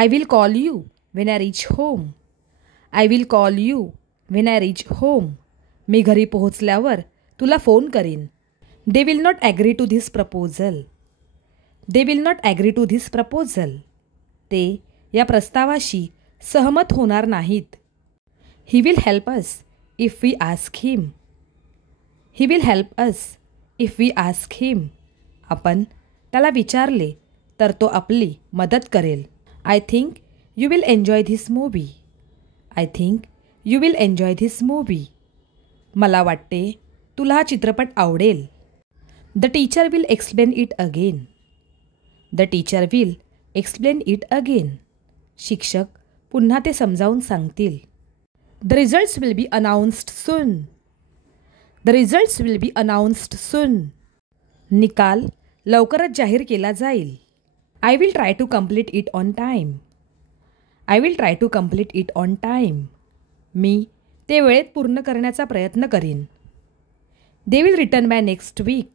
I will call you when I reach home. I will call you when I reach home. मी घरी पोहोचल्यावर तुला phone करीन. They will not agree to this proposal. They will not agree to this proposal. ते या प्रस्तावाशी सहमत होणार नाहीत. He will help us if we ask him. He will help us if we ask him. आपण त्याला विचारले तर तो आपली मदत करेल. I think you will enjoy this movie. I think you will enjoy this movie. मला वाटते तुला हा चित्रपट आवडेल. The teacher will explain it again. The teacher will explain it again. शिक्षक पुन्हा ते समजावून सांगतील. The results will be announced soon. The results will be announced soon. निकाल लवकरच जाहीर केला जाईल. I will try to complete it on time. I will try to complete it on time. मी ते वेळेत पूर्ण करण्याचा प्रयत्न करीन. They will return by next week.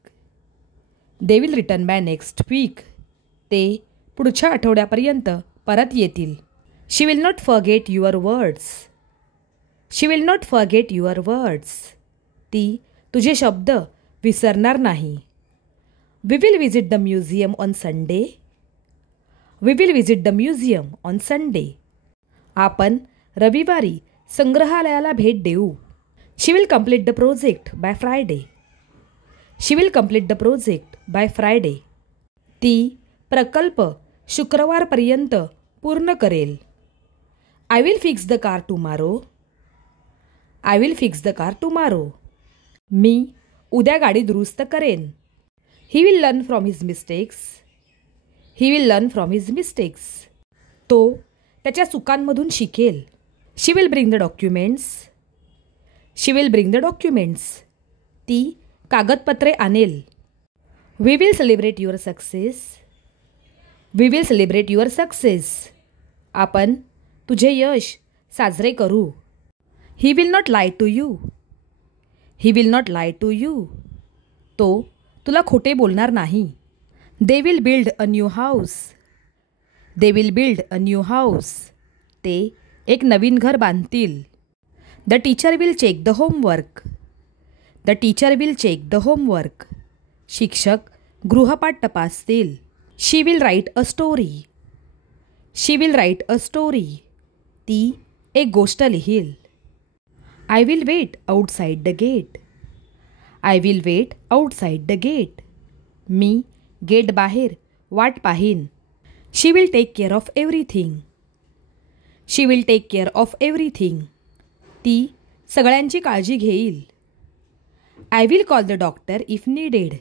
They will return by next week. ते पुढच्या आठवड्यापर्यंत परत येतील. She will not forget your words. She will not forget your words. ती तुझे शब्द विसरणार नाही. We will visit the museum on Sunday. We will visit the museum on Sunday. आपण रविवारी संग्रहालयाला भेट देऊ. She will complete the project by Friday. She will complete the project by Friday. ती प्रकल्प शुक्रवारपर्यंत पूर्ण करेल. I will fix the car tomorrow. I will fix the car tomorrow. मी उद्या गाडी दुरुस्त करेन. He will learn from his mistakes. He will learn from his mistakes. तो त्याच्या चुकांमधून शिकेल. She will bring the documents. She will bring the documents. ती कागदपत्रे आणेल. We will celebrate your success. We will celebrate your success. आपण तुझे यश साजरे करू. He will not lie to you. He will not lie to you. तो तुला खोटे बोलणार नाही. They will build a new house. They will build a new house. ते एक नवीन घर बांधतील. The teacher will check the homework. The teacher will check the homework. शिक्षक गृहपाठ तपासतील. She will write a story. She will write a story. ती एक गोष्ट लिहील. I will wait outside the gate. I will wait outside the gate. Me gate बाहेर वाट पाहीन. She will take care of everything. She will take care of everything. ती सगळ्यांची काळजी घेईल. I will call the doctor if needed.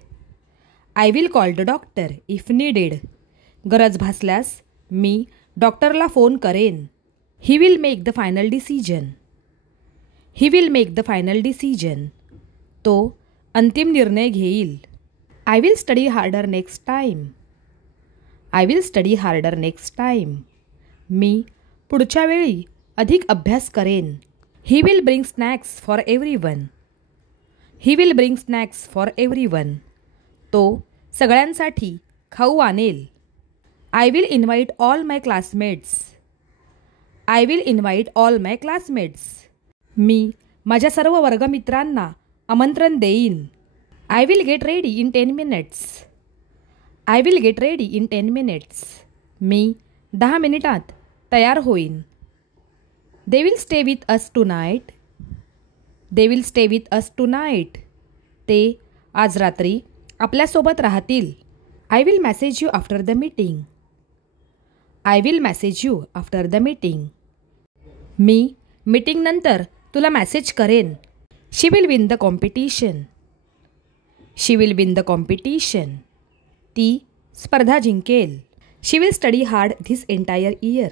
I will call the doctor if needed. गरज भासल्यास मी डॉक्टरला फोन करेन. He will make the final decision. He will make the final decision. तो अंतिम निर्णय घेईल. I will study harder next time. I will study harder next time. मी पुढच्या वेळी अधिक अभ्यास करेन. He will bring snacks for everyone. He will bring snacks for everyone. तो सगळ्यांसाठी खाऊ आणेल. I will invite all my classmates. I will invite all my classmates. मी माझ्या सर्व वर्गमित्रांना आमंत्रण देईन. I will get ready in 10 minutes. I will get ready in 10 minutes. मी 10 मिनिटात तयार होईन. They will stay with us tonight. They will stay with us tonight. ते आज रात्री आपल्यासोबत राहतील. I will message you after the meeting. I will message you after the meeting. Me meeting नंतर तुला मेसेज करेन. She will win the competition. She will win the competition. ती स्पर्धा जिंकेल. She will study hard this entire year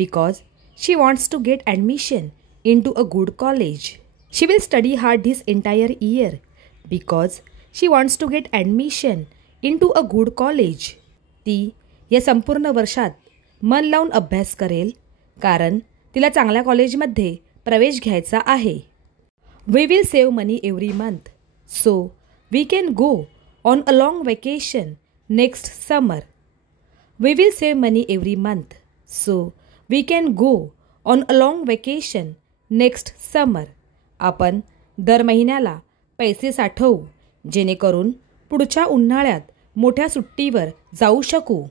because she wants to get admission into a good college. She will study hard this entire year because she wants to get admission into a good college. ती या संपूर्ण वर्षात मन लावून अभ्यास करेल कारण तिला चांगल्या कॉलेजमध्ये प्रवेश घ्यायचा आहे. We will save money every month so we can go on a long vacation next summer. We will save money every month so we can go on a long vacation next summer. आपण दर महिन्याला पैसे साठवू जेणेकरून पुढच्या उन्हाळ्यात मोठ्या सुट्टीवर जाऊ शकू.